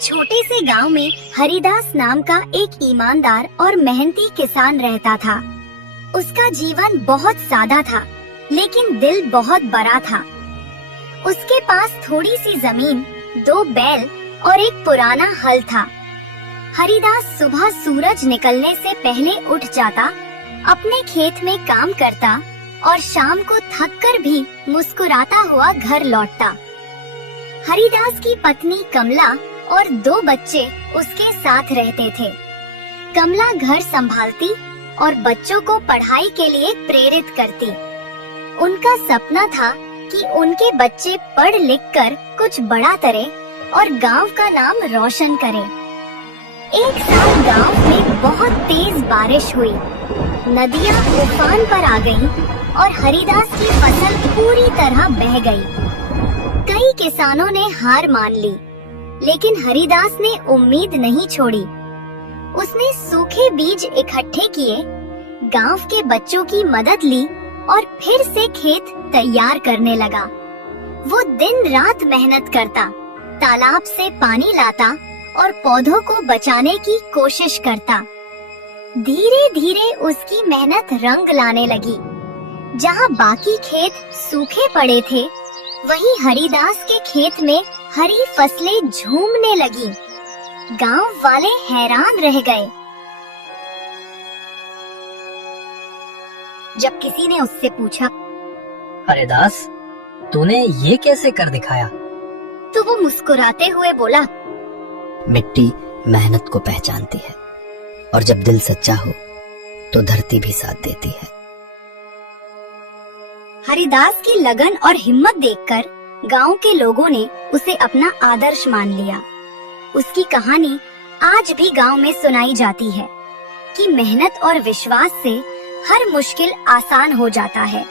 छोटे से गांव में हरिदास नाम का एक ईमानदार और मेहनती किसान रहता था। उसका जीवन बहुत सादा था, लेकिन दिल बहुत बड़ा था। उसके पास थोड़ी सी जमीन, 2 बैल और एक पुराना हल था। हरिदास सुबह सूरज निकलने से पहले उठ जाता, अपने खेत में काम करता और शाम को थककर भी मुस्कुराता हुआ घर लौटता। हरिदास की पत्नी कमला और 2 बच्चे उसके साथ रहते थे। कमला घर संभालती और बच्चों को पढ़ाई के लिए प्रेरित करती। उनका सपना था कि उनके बच्चे पढ़ लिख कर कुछ बड़ा करें और गांव का नाम रोशन करें। एक साल गांव में बहुत तेज बारिश हुई। नदियां उफान पर आ गईं और हरिदास की फसल पूरी तरह बह गई। कई किसानों ने हार मान ली, लेकिन हरिदास ने उम्मीद नहीं छोड़ी। उसने सूखे बीज इकट्ठे किए, गांव के बच्चों की मदद ली और फिर से खेत तैयार करने लगा। वो दिन रात मेहनत करता, तालाब से पानी लाता और पौधों को बचाने की कोशिश करता। धीरे धीरे उसकी मेहनत रंग लाने लगी। जहाँ बाकी खेत सूखे पड़े थे, वहीं हरिदास के खेत में हरी फसलें झूमने लगी। गांव वाले हैरान रह गए। जब किसी ने उससे पूछा, हरिदास, तूने ये कैसे कर दिखाया? तो वो मुस्कुराते हुए बोला, मिट्टी मेहनत को पहचानती है और जब दिल सच्चा हो तो धरती भी साथ देती है। हरिदास की लगन और हिम्मत देखकर गांव के लोगों ने उसे अपना आदर्श मान लिया। उसकी कहानी आज भी गांव में सुनाई जाती है कि मेहनत और विश्वास से हर मुश्किल आसान हो जाता है।